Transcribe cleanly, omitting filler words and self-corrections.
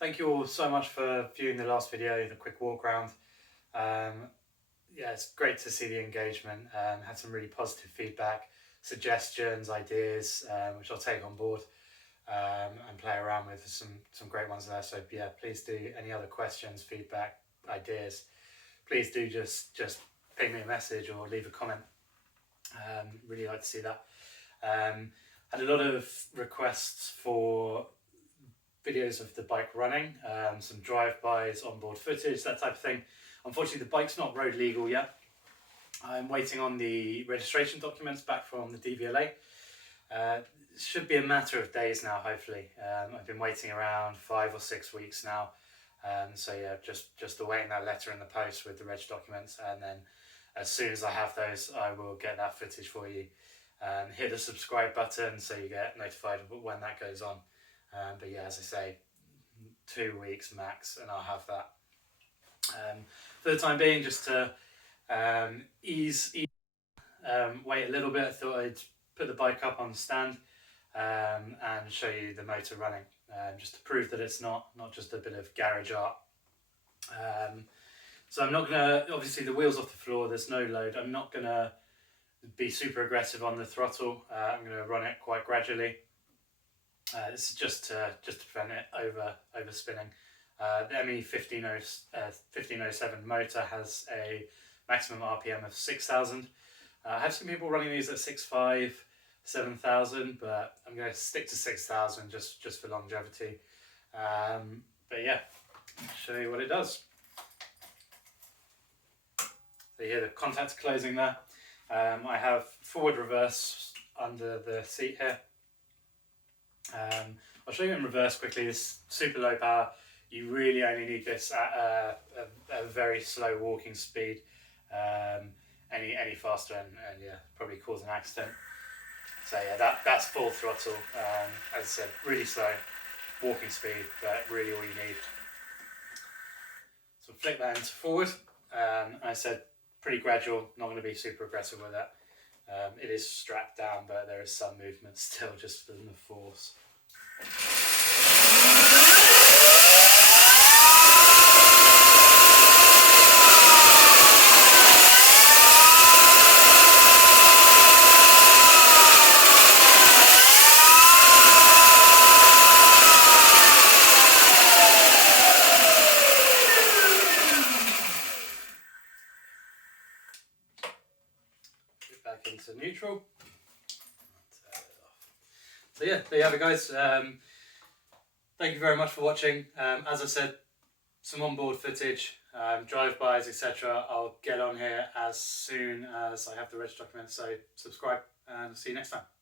thank you all so much for viewing the last video, the quick walk around. Yeah, it's great to see the engagement. Had some really positive feedback, suggestions, ideas, which I'll take on board and play around with. There's some great ones there. So yeah, please do. Any other questions, feedback, ideas, please do just ping me a message or leave a comment. Really like to see that. Had a lot of requests for videos of the bike running, some drive-bys, onboard footage, that type of thing. Unfortunately, the bike's not road legal yet. I'm waiting on the registration documents back from the DVLA. It should be a matter of days now, hopefully. I've been waiting around 5 or 6 weeks now. So yeah, just awaiting that letter in the post with the reg documents, and then as soon as I have those, I will get that footage for you. Hit the subscribe button so you get notified when that goes on. But yeah, as I say, 2 weeks max and I'll have that. For the time being, just to wait a little bit, I thought I'd put the bike up on the stand and show you the motor running, just to prove that it's not just a bit of garage art. So I'm not gonna, obviously the wheel's off the floor, there's no load. I'm not gonna be super aggressive on the throttle. I'm gonna run it quite gradually. This is just to prevent it over spinning. The ME 1507 motor has a maximum RPM of 6,000. I have seen people running these at 6.5, 7,000, but I'm going to stick to 6,000 just for longevity. But yeah, I'll show you what it does. So you hear the contacts closing there. I have forward reverse under the seat here. I'll show you in reverse quickly. This super low power. You really only need this at a very slow walking speed. Any faster and yeah, probably cause an accident. So yeah, that's full throttle. As I said, really slow walking speed, but really all you need. So flick that into forward. I said pretty gradual, not going to be super aggressive with that. It is strapped down, but there is some movement still just from the force. Back into neutral. So yeah, there you have it, guys. Thank you very much for watching. As I said, some onboard footage, drive-bys, etc. I'll get on here as soon as I have the reg documents. So subscribe and see you next time.